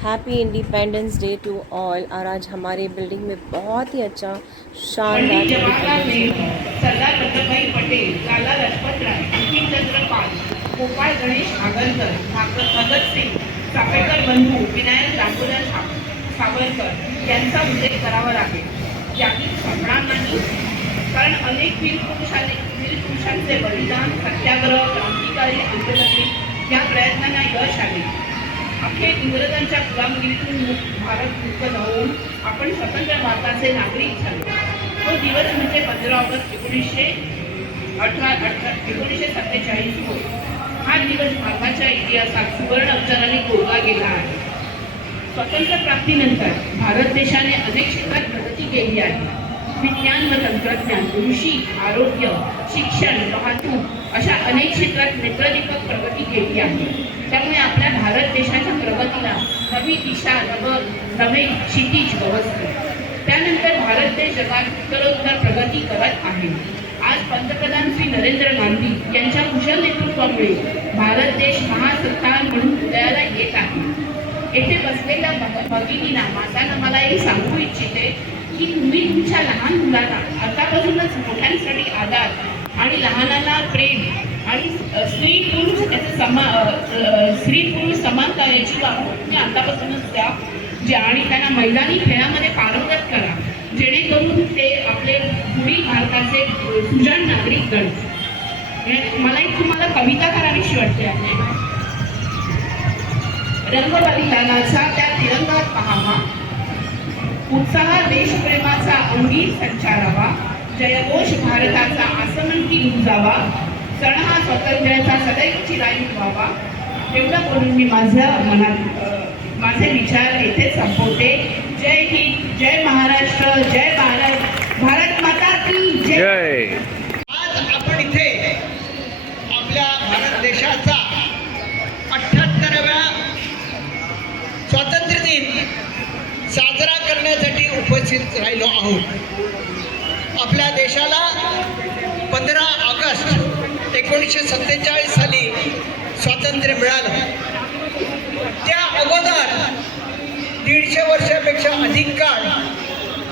Happy independence day to all. और आज हमारे बिल्डिंग में बहुत ही अच्छा शानदार जवाहरलाल नेहरू, सरदार वल्लभभाई पटेल, लाला लजपत राय, बिपिनचंद्र पाल, गोपाळ गणेश आगरकर, भगतसिंग, चापेकर बंधू, विनायक दामोदर सावरकर यांचा उल्लेख करावा लागेल। यातील सगळा नाही, कारण अनेक वीरपुरुषांचे बलिदान, सत्याग्रह, क्रांतिकारी आंदोलने या प्रयत्नांना यश आले। अखेर इंग्रजांच्या गुलामगिरीतून भारत मुक्त होऊन आपण स्वतंत्र भारताचे नागरिक झालो। तो दिवस म्हणजे 15 ऑगस्ट 1947 होय। हा दिवस भारताच्या इतिहासात सुवर्ण अक्षराने कोरला गेला आहे। स्वातंत्र्य प्राप्तीनंतर भारत देशाने अनेक क्षेत्रात प्रगती केली आहे। विज्ञान व तंत्रज्ञान, कृषी, आरोग्य, शिक्षण, वाहतूक अशा अनेक क्षेत्रात नेत्रदीपक प्रगती केली आहे। त्यामुळे आपल्या भारत देशाच्या प्रगतीला नवी दिशा, नवे क्षितिज गवसले। त्यानंतर भारत देश जगात उत्तरोत्तर प्रगती करत आहे। आज पंतप्रधान श्री नरेंद्र मोदी यांच्या कुशल नेतृत्वामुळे भारत देश महासत्ता म्हणून उदयाला येत आहे। येथे बसलेल्या भगिनींना, मातांना मला एक सांगू इच्छिते की तुम्ही तुमच्या लहान मुलांना आतापासूनच मोठ्यांसाठी आदर आणि लहानांना प्रेम आणि स्त्री पुरुष समानता याची वागणूक आतापासूनच द्या, जे आणि त्यांना मैदानी खेळामध्ये पारंगत करा, जेणेकरून ते आपले पुढील भारताचे सुजाण नागरिक बनतील। मला एक तुम्हाला कविता करावीशी वाटते। आपल्याला रंग बलिदानाचा त्या तिरंगात पहावा, उत्साह देशप्रेमाचा अंगी संचारावा, जयघोष भारताचा आसमंती गुंजावा, सण हा स्वातंत्र्याचा सदैव चिरायू व्हावा। एवढं बोलून मी माझे विचार येथे संपवते। जय हिंद, जय महाराष्ट्र, जय भारत, भारत माता की जय। आज आपण इथे आपल्या भारत देशाचा 78व्या स्वातंत्र्य दिन साजरा करण्यासाठी उपस्थित राहिलो आहोत। आपल्या देशाला 15 ऑगस्ट 1947 साली स्वातंत्र्य मिळालं। त्या अगोदर 150 वर्षापेक्षा अधिक काळ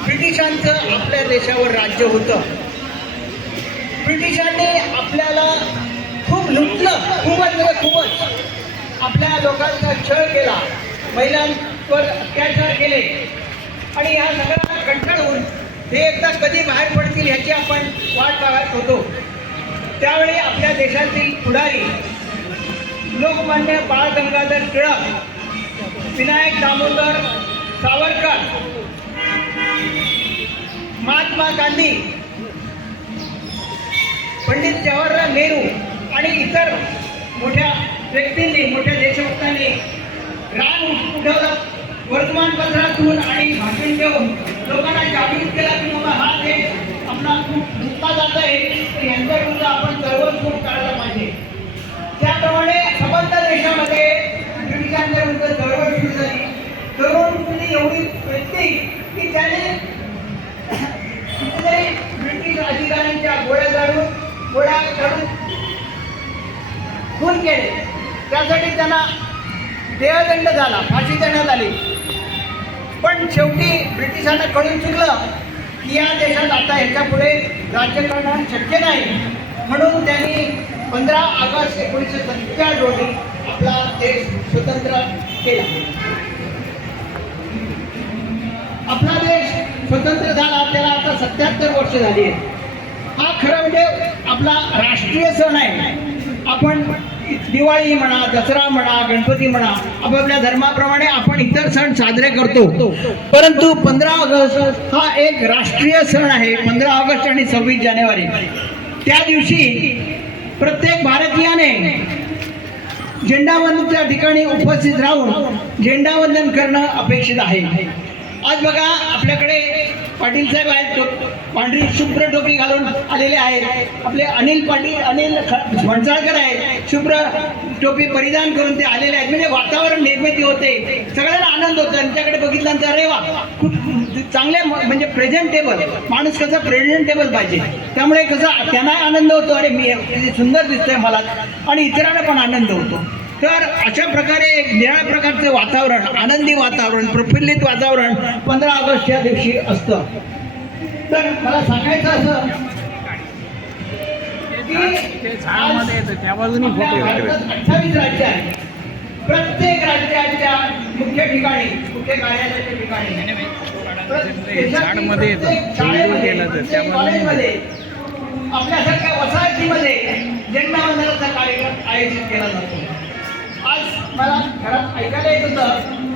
ब्रिटिशांचं आपल्या देशावर राज्य होतं। ब्रिटिशांनी आपल्याला खूप लुटलं, खूपच आपल्या लोकांचा छळ केला, महिलांवर अत्याचार केले आणि या सगळ्यांना कंटाळून हे एकदा कधी बाहेर पडतील ह्याची आपण वाट पाहत होतो। त्यावेळी आपल्या देशातील पुढारी लोकमान्य बाळ गंगाधर टिळक, विनायक दामोदर सावरकर, महात्मा गांधी, पंडित जवाहरलाल नेहरू आणि इतर मोठ्या व्यक्तींनी, मोठ्या देशभक्तांनी रान उठवलं, वर्तमानपत्रातून आणि भाषण देऊन लोकांना जागृत केला की बाबा हा देश आपला खूप लुटला जात आहे, तर यांच्या विरुद्ध आपण चळवळ सुरू करायला पाहिजे। त्याप्रमाणे संबंध देशामध्ये ब्रिटिशांच्या विरुद्ध चळवळ सुरू झाली। तरुण पिढी एवढी व्यक्ती की त्याने कितीतरी ब्रिटिश अधिकाऱ्यांच्या गोळ्या काढून खून केले। त्यासाठी त्यांना देहदंड झाला, फाशी देण्यात आली। पण शेवटी ब्रिटिशांना कळून चुकलं की या देशात आता ह्याच्या पुढे राज्य करणं शक्य नाही, म्हणून त्यांनी 15 ऑगस्ट 1947 रोजी आपला देश स्वतंत्र केला। आपला देश स्वतंत्र झाला त्याला आता 77 वर्ष झाली आहेत। हा खरं म्हणजे आपला राष्ट्रीय सण आहे। आपण दिवाळी म्हणा, दसरा म्हणा, गणपती म्हणा, आपापल्या धर्माप्रमाणे आपण इतर सण साजरे करतो, परंतु 15 ऑगस्ट हा एक राष्ट्रीय सण आहे। 15 ऑगस्ट आणि 26 जानेवारी त्या दिवशी प्रत्येक भारतीयाने झेंडावंदनच्या ठिकाणी उपस्थित राहून झेंडावंदन करणं अपेक्षित आहे। आज बघा आपल्याकडे पाटील साहेब आहेत, पांढरी शुभ्र टोपी घालून आलेले आहेत। आपले अनिल फणसाळकर आहेत, शुभ्र टोपी परिधान करून ते आलेले आहेत। म्हणजे वातावरण निर्मिती होते, सगळ्यांना आनंद होतो। त्यांच्याकडे बघितल्यानंतर अरे वा, खूप चांगले म्हणजे प्रेझेंटेबल माणूस कसा प्रेझेंटेबल पाहिजे, त्यामुळे कसा त्यांना आनंद होतो, अरे मी सुंदर दिसतोय मला, आणि इतरांना पण आनंद होतो। तर अशा प्रकारे एक निराळ्या प्रकारचं वातावरण, आनंदी वातावरण, प्रफुल्लित वातावरण 15 ऑगस्टच्या दिवशी असतं. तर मला सांगायचं असं की त्या बाजूनी फोटो 28 राज्य आहेत. प्रत्येक राज्याच्या मुख्य ठिकाणी, मुख्य कार्यालयाच्या ठिकाणी, झाडमध्ये येतं, शाळेमध्ये, केलं तर त्या कॉलेजमध्ये, आपल्यासारख्या वसाहतीमध्ये झेंडावंदनाचा कार्यक्रम आयोजित केला जातो. आज मला घरात ऐकायला येत होतं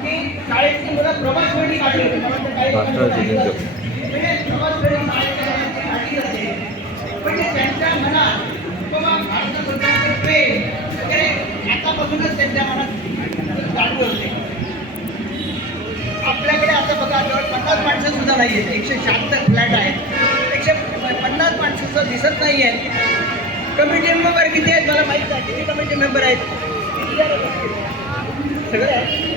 की शाळेतली मुलं प्रवास फेरी काढली होती. मला तर काही म्हणजे प्रवास फेरी काढली जाते. म्हणजे त्यांच्या मनात बाबा भारताबद्दलचे प्रेम वगैरे आतापासूनच त्यांच्या मनात जाणवत होते. आपल्याकडे आता बघा जवळ 50 माणसं सुद्धा नाही आहेत. 176 फ्लॅट आहेत. 150 माणसं सुद्धा दिसत नाही आहेत. कमिटी मेंबर किती आहेत मला माहीत नाही. किती कमिटी मेंबर आहेत? सगळे आहेत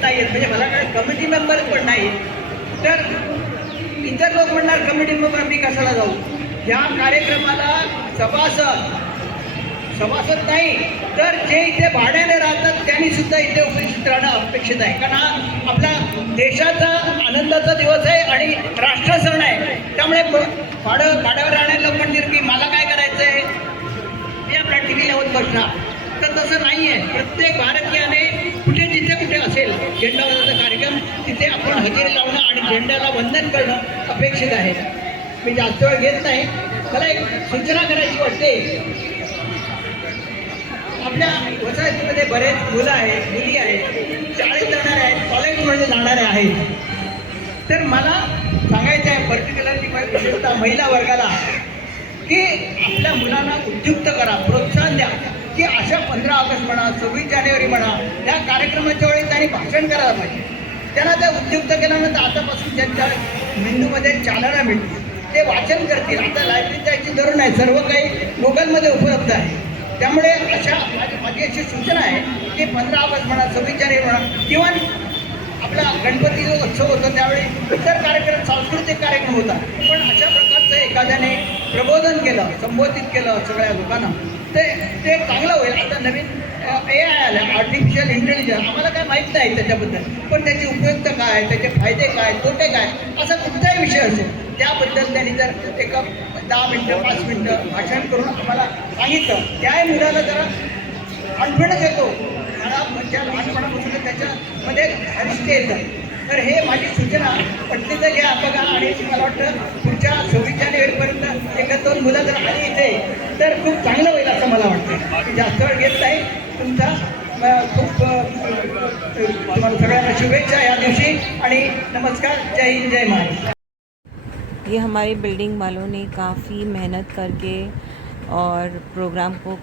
नाही आहेत. म्हणजे मला काय कमिटी मेंबर पण नाही. तर इतर लोक म्हणणार कमिटी मेंबर मी कशाला जाऊ. या कार्यक्रमाला सभासद नाही तर जे इथे भाड्याने राहतात त्यांनी सुद्धा इथे उपस्थित राहणं अपेक्षित आहे. कारण हा आपल्या देशाचा आनंदाचा दिवस आहे आणि राष्ट्र सण आहे. त्यामुळे भाड्यावर राहणारे लोक म्हणतील की मला काय करायचं आहे, मी आपल्या टीव्ही लावत बसणार. तर तसं नाही आहे. प्रत्येक भारतीयाने कुठे जिथे कुठे असेल झेंडावंदनाचा कार्यक्रम तिथे आपण हजेरी लावणं आणि झेंड्याला वंदन करणं अपेक्षित आहे. मी जास्त वेळ घेत नाही. मला एक सूचना करायची वाटते. आपल्या वसाहतीमध्ये बरेच मुलं आहेत, मुली आहेत, शाळेत जाणारे आहेत, कॉलेजमध्ये जाणारे आहेत. तर मला सांगायचं आहे पर्टिक्युलरली विशेषतः महिला वर्गाला की आपल्या मुलांना उद्युक्त करा, प्रोत्साहन द्या की अशा 15 ऑगस्ट म्हणा, 26 जानेवारी म्हणा या कार्यक्रमाच्या वेळी त्यांनी भाषण करायला पाहिजे. त्यांना त्या उद्युक्त केल्यानंतर आतापासून त्यांच्या मेंदूमध्ये चालना मिळते. ते वाचन करतील. आता लायब्ररीत जायची जरूर नाही, सर्व काही गुगलमध्ये उपलब्ध आहे. त्यामुळे अशा माझी अशी सूचना आहे की 15 ऑगस्ट म्हणा, 26 जानेवारी म्हणा किंवा आपला गणपती जो उत्सव होतो त्यावेळी इतर कार्यक्रम, सांस्कृतिक कार्यक्रम होता. पण अशा प्रकारचं एखाद्याने प्रबोधन केलं, संबोधित केलं सगळ्या लोकांना ते चांगलं होईल. आता नवीन AI आलं, आर्टिफिशियल इंटेलिजन्स. आम्हाला काय माहीत नाही त्याच्याबद्दल, पण त्याची उपयुक्त काय, त्याचे फायदे काय, तोटे काय, असा कुठलाही विषय असेल त्याबद्दल त्यांनी जर एक 10 मिनटं 5 मिनटं भाषण करून आम्हाला सांगितलं, त्याही मुलाला जरा कॉन्फिडन्स येतो. मला म्हणजे लहानपणापासून त्याच्यामध्ये हरिष्ट येतं. तर हे माझी सूचना पटली तर घ्या बघा. आणि मला वाटतं पुढच्या 26 जानेवारीपर्यंत 1-2 मुलं जर आली इथे तर खूप चांगलं होईल असं मला वाटतं. मी जास्त वेळ घेत नाही. तुमचा खूप तुम्हाला सगळ्यांना शुभेच्छा या दिवशी आणि नमस्कार. जय हिंद, जय महाराष्ट्र. ये हमारे बिल्डिंग वालों ने काफ़ी मेहनत करके और प्रोग्राम को